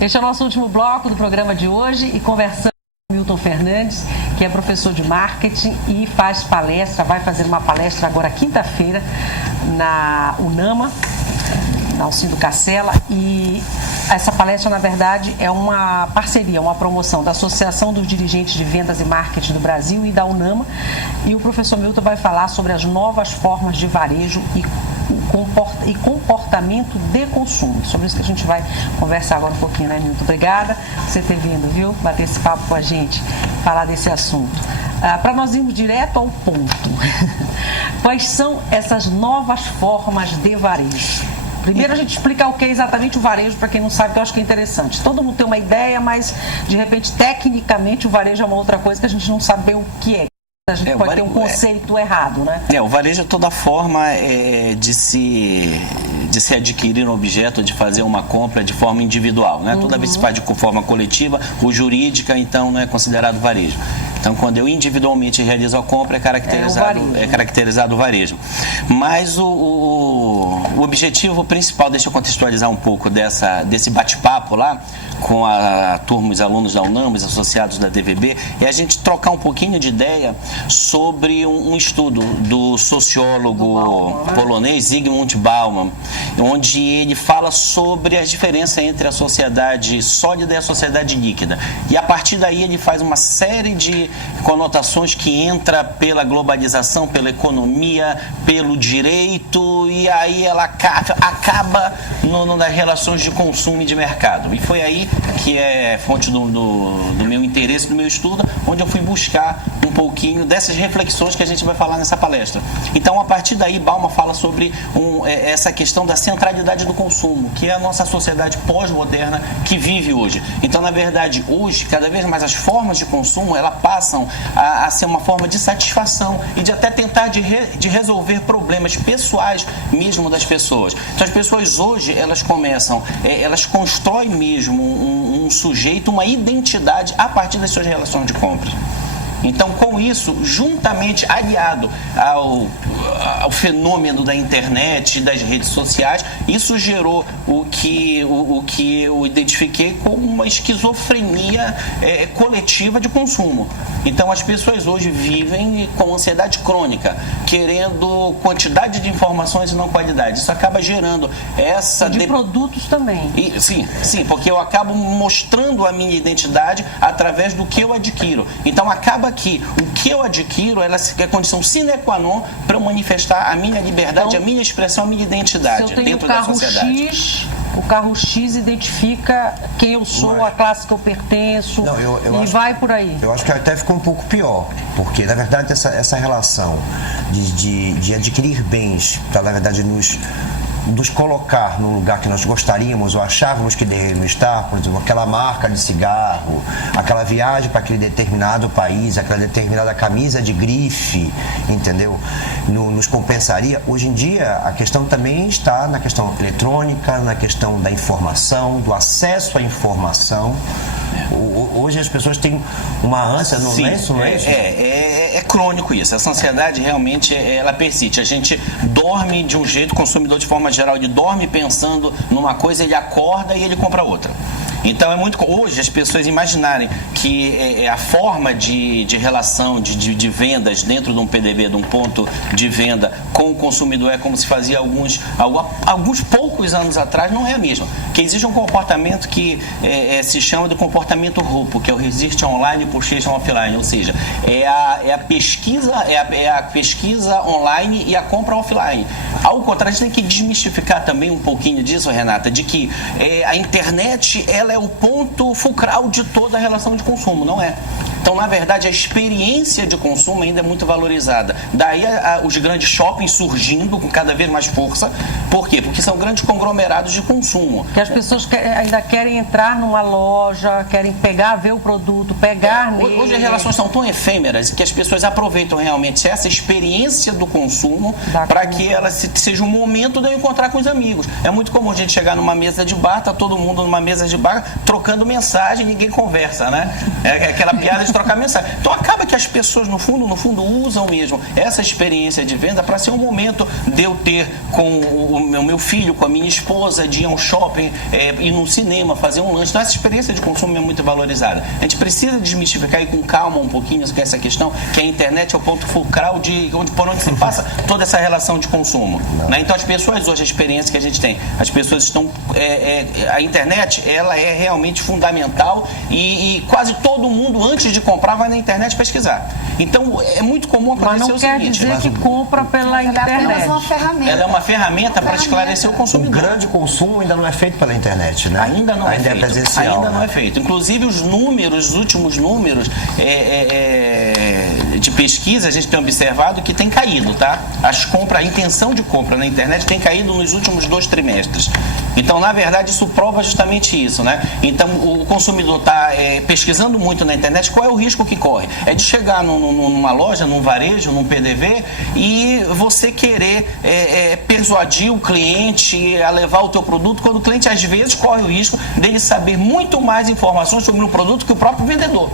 Este é o nosso último bloco do programa de hoje e conversamos com Milton Fernandes, que é professor de marketing e faz palestra, vai fazer uma palestra agora quinta-feira na UNAMA, na Alcindo Cacela, e essa palestra, na verdade, é uma parceria, uma promoção da Associação dos Dirigentes de Vendas e Marketing do Brasil e da UNAMA, e o professor Milton vai falar sobre as novas formas de varejo e comportamento de consumo. Sobre isso que a gente vai conversar agora um pouquinho, né, Milton? Obrigada por você ter vindo, viu? Bater esse papo com a gente, falar desse assunto. Para nós irmos direto ao ponto, quais são essas novas formas de varejo? Primeiro a gente explicar o que é exatamente o varejo, para quem não sabe, que eu acho que é interessante. Todo mundo tem uma ideia, mas de repente, tecnicamente, o varejo é uma outra coisa que a gente não sabe bem o que é. A gente pode ter um conceito errado, né? O varejo é toda forma de se adquirir um objeto, de fazer uma compra de forma individual, né? Toda vez que se faz de forma coletiva ou jurídica, então não é considerado varejo. Então, quando eu individualmente realizo a compra, é caracterizado o varejo. Mas o objetivo principal, deixa eu contextualizar um pouco desse bate-papo lá, com a turma, os alunos da UNAM, os associados da DVB, é a gente trocar um pouquinho de ideia sobre um estudo do sociólogo polonês Zygmunt Bauman, onde ele fala sobre as diferenças entre a sociedade sólida e a sociedade líquida. E a partir daí ele faz uma série de conotações que entra pela globalização, pela economia, pelo direito, e aí ela acaba nas relações de consumo e de mercado. E foi aí que é fonte do meu interesse, do meu estudo, onde eu fui buscar um pouquinho dessas reflexões que a gente vai falar nessa palestra. Então, a partir daí, Bauman fala sobre essa questão da centralidade do consumo, que é a nossa sociedade pós-moderna que vive hoje. Então, na verdade, hoje, cada vez mais as formas de consumo, elas passam a ser uma forma de satisfação e de até tentar de resolver problemas pessoais mesmo das pessoas. Então, as pessoas hoje, elas começam, elas constroem mesmo um sujeito, uma identidade a partir das suas relações de compras. Então, com isso, juntamente aliado ao fenômeno da internet e das redes sociais, isso gerou o que eu identifiquei como uma esquizofrenia coletiva de consumo. Então, as pessoas hoje vivem com ansiedade crônica, querendo quantidade de informações e não qualidade. Isso acaba gerando essa... De produtos também. Sim, porque eu acabo mostrando a minha identidade através do que eu adquiro. Então, acaba que o que eu adquiro é condição sine qua non para eu manifestar a minha liberdade, a minha expressão, a minha identidade dentro da sociedade. O carro X identifica quem eu sou, a classe que eu pertenço, vai por aí. Eu acho que até ficou um pouco pior, porque, na verdade, essa relação de adquirir bens, para, na verdade, nos colocar no lugar que nós gostaríamos ou achávamos que deveríamos estar, por exemplo, aquela marca de cigarro, aquela viagem para aquele determinado país, aquela determinada camisa de grife, entendeu? Nos compensaria. Hoje em dia, a questão também está na questão eletrônica, na questão da informação, do acesso à informação. Hoje as pessoas têm uma ânsia, não é isso? É crônico isso. Essa ansiedade realmente ela persiste. A gente dorme de um jeito, o consumidor de forma geral, ele dorme pensando numa coisa, ele acorda e ele compra outra. Então, hoje as pessoas imaginarem que a forma de relação, de vendas dentro de um PDB, de um ponto de venda com o consumidor, é como se fazia alguns poucos anos atrás, não é a mesma. Que existe um comportamento que se chama de comportamento RUPO, que é o Resist Online Purchase Offline, ou seja, é a pesquisa online e a compra offline. Ao contrário, a gente tem que desmistificar também um pouquinho disso, Renata, de que a internet, ela é o ponto fulcral de toda a relação de consumo, não é? Então, na verdade, a experiência de consumo ainda é muito valorizada. Daí os grandes shoppings surgindo com cada vez mais força. Por quê? Porque são grandes conglomerados de consumo. Que as pessoas ainda querem entrar numa loja, querem ver o produto, pegar nele. Hoje as relações são tão efêmeras que as pessoas aproveitam realmente essa experiência do consumo para que ela seja um momento de eu encontrar com os amigos. É muito comum a gente chegar numa mesa de bar, tá todo mundo numa mesa de bar trocando mensagem, ninguém conversa, né? É aquela piada de trocar mensagem. Então acaba que as pessoas, no fundo, usam mesmo essa experiência de venda para ser um momento de eu ter com o meu filho, com a minha esposa, de ir a um shopping, ir num cinema, fazer um lanche. Então essa experiência de consumo é muito valorizada. A gente precisa desmistificar e com calma um pouquinho essa questão, que a internet é o ponto fulcral por onde se passa toda essa relação de consumo. Né? Então as pessoas hoje, a experiência que a gente tem, as pessoas estão... a internet, ela é realmente fundamental e quase todo mundo, antes de comprar, vai na internet pesquisar. Então é muito comum acontecer o seguinte... Mas não quer dizer que compra pela internet. Ela é uma ferramenta. Ela é uma ferramenta para esclarecer o consumidor. O grande consumo ainda não é feito pela internet, né? Ainda não é feito. É presencial. Ainda não é feito. Inclusive os últimos números de pesquisa, a gente tem observado que tem caído, tá? A intenção de compra na internet tem caído nos últimos 2 trimestres. Então, na verdade, isso prova justamente isso, né? Então, o consumidor está pesquisando muito na internet. Qual é o risco que corre? É de chegar numa loja, num varejo, num PDV e você querer persuadir o cliente a levar o teu produto, quando o cliente, às vezes, corre o risco dele saber muito mais informações sobre o produto que o próprio vendedor.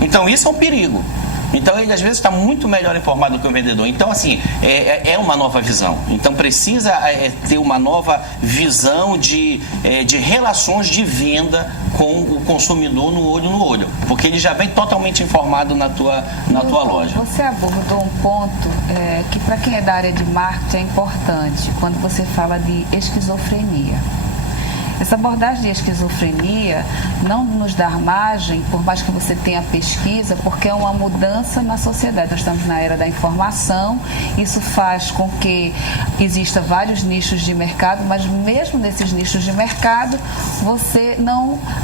Então, isso é um perigo. Então, ele às vezes está muito melhor informado que o vendedor. Então, assim, é uma nova visão. Então, precisa ter uma nova visão de relações de venda com o consumidor no olho, porque ele já vem totalmente informado na tua loja. Você abordou um ponto que, para quem é da área de marketing, é importante, quando você fala de esquizofrenia. Essa abordagem de esquizofrenia não nos dá margem, por mais que você tenha pesquisa, porque é uma mudança na sociedade. Nós estamos na era da informação, isso faz com que exista vários nichos de mercado, mas mesmo nesses nichos de mercado,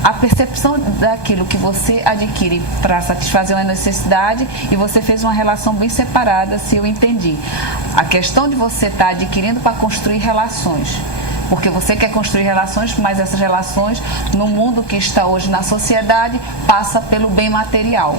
a percepção daquilo que você adquire para satisfazer uma necessidade, e você fez uma relação bem separada, se eu entendi. A questão de você estar adquirindo para construir relações. Porque você quer construir relações, mas essas relações, no mundo que está hoje na sociedade, passa pelo bem material.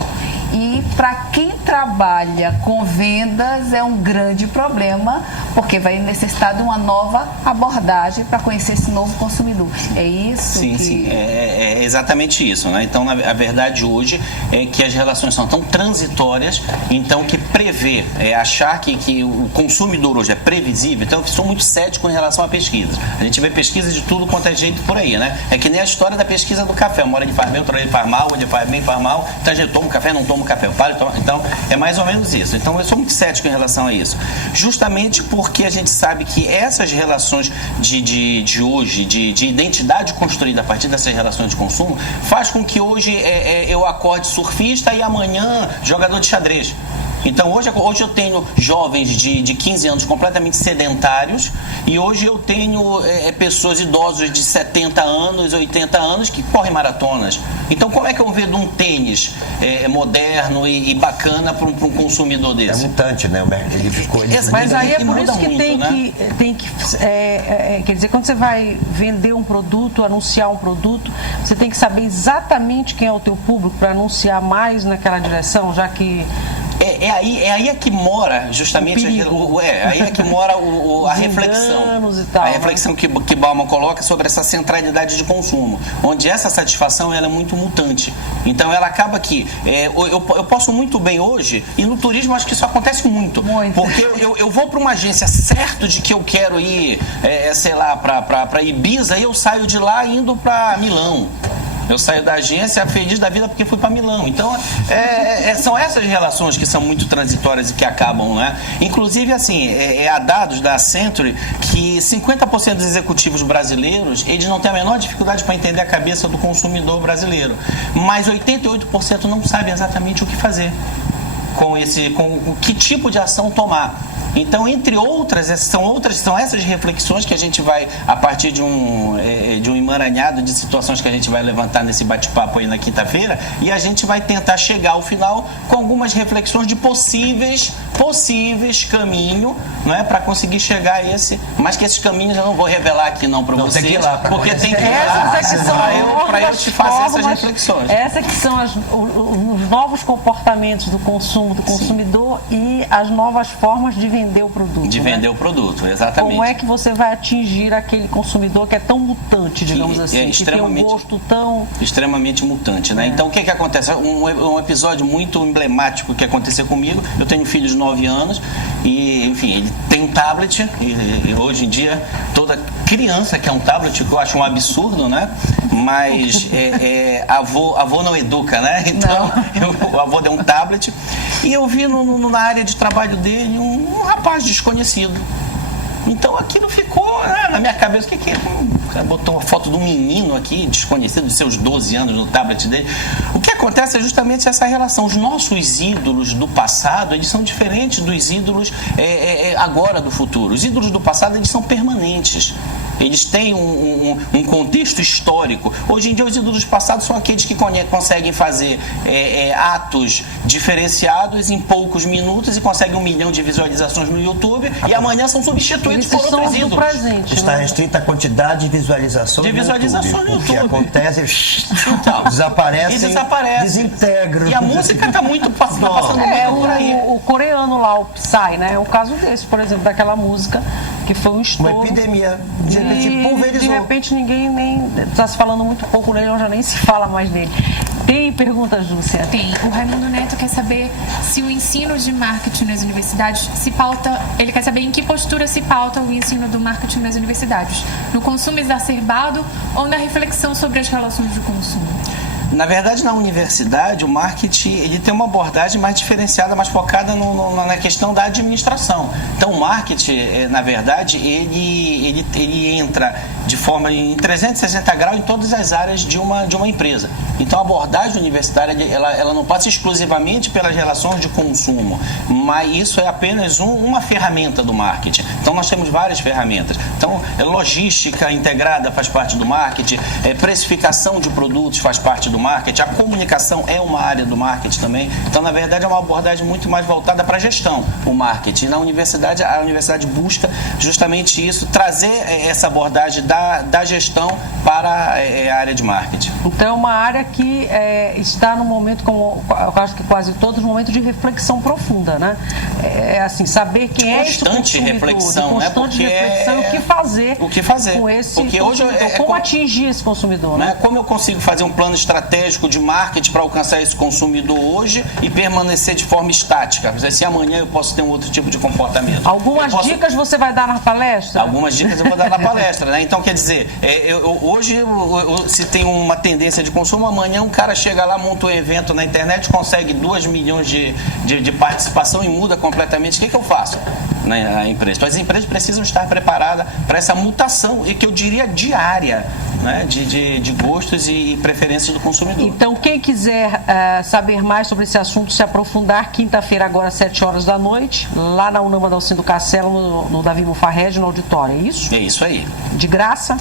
E para quem trabalha com vendas é um grande problema, porque vai necessitar de uma nova abordagem para conhecer esse novo consumidor. É isso? Sim. É exatamente isso, né? Então, a verdade hoje é que as relações são tão transitórias, então que prever, achar que o consumidor hoje é previsível. Então, eu sou muito cético em relação a pesquisas. A gente vê pesquisa de tudo quanto é jeito por aí, né? É que nem a história da pesquisa do café. Uma hora ele faz bem, outra hora ele faz mal, ele faz bem, faz mal. Então, a gente toma café, não toma café, eu paro, então é mais ou menos isso. Então eu sou muito cético em relação a isso, justamente porque a gente sabe que essas relações de hoje, de identidade construída a partir dessas relações de consumo, faz com que hoje eu acorde surfista e amanhã jogador de xadrez. Então hoje eu tenho jovens de 15 anos completamente sedentários, e hoje eu tenho pessoas idosos de 70 anos, 80 anos que correm maratonas. Então como é que eu vejo um tênis moderno e bacana para um consumidor desse? É mutante, né? Mas aí é por isso que muito, tem que quer dizer, quando você vai vender um produto, anunciar um produto, você tem que saber exatamente quem é o teu público para anunciar mais naquela direção, já que É aí que mora justamente aí é que mora a reflexão. E tal, a reflexão que Bauman coloca sobre essa centralidade de consumo, onde essa satisfação ela é muito mutante. Então ela acaba que eu posso muito bem hoje, e no turismo acho que isso acontece muito. Porque eu vou para uma agência certo de que eu quero ir, sei lá, para Ibiza, e eu saio de lá indo para Milão. Eu saio da agência feliz da vida porque fui para Milão. Então, são essas relações que são muito transitórias e que acabam, né? Inclusive, assim, há dados da Accenture que 50% dos executivos brasileiros, eles não têm a menor dificuldade para entender a cabeça do consumidor brasileiro. Mas 88% não sabem exatamente o que fazer com que tipo de ação tomar. Então, entre outras, são essas reflexões que a gente vai, a partir de um emaranhado de situações que a gente vai levantar nesse bate-papo aí na quinta-feira, e a gente vai tentar chegar ao final com algumas reflexões de possíveis caminhos, não é, para conseguir chegar a esse, mas que esses caminhos eu não vou revelar aqui não para vocês, tem que ir lá porque tem que ir lá para eu te fazer essas reflexões. Essas que são os novos comportamentos do consumo, do consumidor. Sim. E as novas formas de vender vender o produto. De vender o produto, exatamente. Como é que você vai atingir aquele consumidor que é tão mutante, digamos assim, que tem um gosto tão... extremamente mutante, né? Então, o que acontece? Um episódio muito emblemático que aconteceu comigo, eu tenho um filho de 9 anos e, enfim, ele tem um tablet e hoje em dia toda criança quer um tablet, que eu acho um absurdo, né? Mas avô não educa, né? Então, o avô deu um tablet e eu vi na área de trabalho dele um rapaz desconhecido. Então aquilo ficou na minha cabeça. O que é? O cara botou uma foto de um menino aqui, desconhecido, de seus 12 anos, no tablet dele. O que acontece é justamente essa relação. Os nossos ídolos do passado, eles são diferentes dos ídolos agora do futuro. Os ídolos do passado, eles são permanentes. Eles têm um contexto histórico. Hoje em dia, os ídolos passados são aqueles que conseguem fazer atos diferenciados em poucos minutos e conseguem 1 milhão de visualizações no YouTube e amanhã são substituídos por outros ídolos. Presente, está restrita a quantidade de visualizações no YouTube. O que acontece então, desaparecem, desintegram. E a música está muito passando por aí. O coreano lá, o Psy, né? É um caso desse, por exemplo, daquela música que foi um estouro. Uma epidemia. De repente pulverizou. De repente ninguém nem está se falando muito pouco nele, já nem se fala mais nele. Tem pergunta, Júcia? Tem. O Raimundo Neto quer saber se o ensino de marketing nas universidades se pauta, ele quer saber em que postura se pauta o ensino do marketing nas universidades. No consumo exacerbado ou na reflexão sobre as relações de consumo? Na verdade, na universidade, o marketing ele tem uma abordagem mais diferenciada, mais focada na questão da administração. Então, o marketing, na verdade, ele entra de forma em 360 graus em todas as áreas de uma empresa. Então, a abordagem universitária ela não passa exclusivamente pelas relações de consumo, mas isso é apenas uma ferramenta do marketing. Então, nós temos várias ferramentas. Então, logística integrada faz parte do marketing, precificação de produtos faz parte do marketing, a comunicação é uma área do marketing também. Então, na verdade, é uma abordagem muito mais voltada para a gestão, o marketing. Na universidade, a universidade busca justamente isso, trazer essa abordagem da gestão para a área de marketing. Então, é uma área que está no momento, como eu acho que quase todos, no momento de reflexão profunda, né? Assim, saber quem é esse consumidor, reflexão, de constante reflexão, o que fazer com esse porque consumidor, hoje como atingir esse consumidor, né? Como eu consigo fazer um plano estratégico de marketing para alcançar esse consumidor hoje e permanecer de forma estática? Se amanhã eu posso ter um outro tipo de comportamento. Algumas dicas você vai dar na palestra? Algumas dicas eu vou dar na palestra, né? Então, quer dizer, hoje se tem uma tendência de consumo, amanhã um cara chega lá, monta um evento na internet, consegue 2 milhões de participação e muda completamente. O que eu faço na empresa? Então, as empresas precisam estar preparadas para essa mutação, e que eu diria diária, né? de gostos e preferências do consumidor. Então, quem quiser saber mais sobre esse assunto, se aprofundar, quinta-feira, agora às 7 horas da noite, lá na Unama Dalcindo Castelo, no Davi Mufarrege, no auditório, é isso? É isso aí. De graça?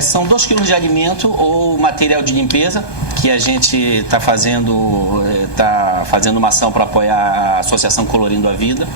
São 2 quilos de alimento ou material de limpeza que a gente está fazendo uma ação para apoiar a Associação Colorindo a Vida.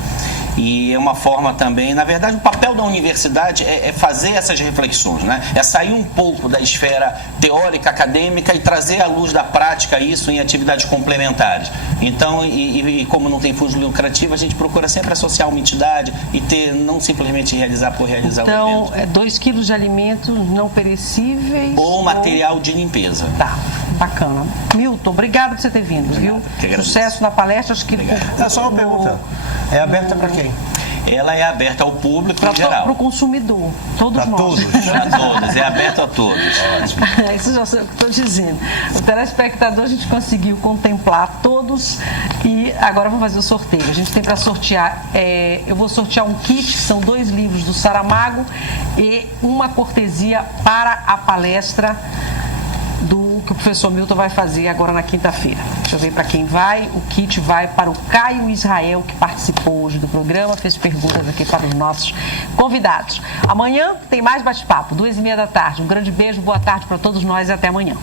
E é uma forma também, na verdade, o papel da universidade é fazer essas reflexões, né? É sair um pouco da esfera teórica, acadêmica e trazer à luz da prática isso em atividades complementares. Então, e como não tem fundo lucrativo, a gente procura sempre associar uma entidade e não simplesmente realizar por realizar o evento. Então, 2 quilos de alimentos não perecíveis ou material de limpeza. Tá, bacana. Milton, obrigado por você ter vindo, viu? Sucesso na palestra. Acho que só uma pergunta. É aberta para quem? Ela é aberta ao público em geral. Para o consumidor. Todos nós. Todos. Para todos. É aberto a todos. Isso já sei o que estou dizendo. O telespectador, a gente conseguiu contemplar todos e agora vamos fazer o sorteio. A gente tem para sortear, eu vou sortear um kit, que são 2 livros do Saramago e uma cortesia para a palestra que o professor Milton vai fazer agora na quinta-feira. Deixa eu ver para quem vai. O kit vai para o Caio Israel, que participou hoje do programa, fez perguntas aqui para os nossos convidados. Amanhã tem mais bate-papo, 2h30 da tarde. Um grande beijo, boa tarde para todos nós e até amanhã.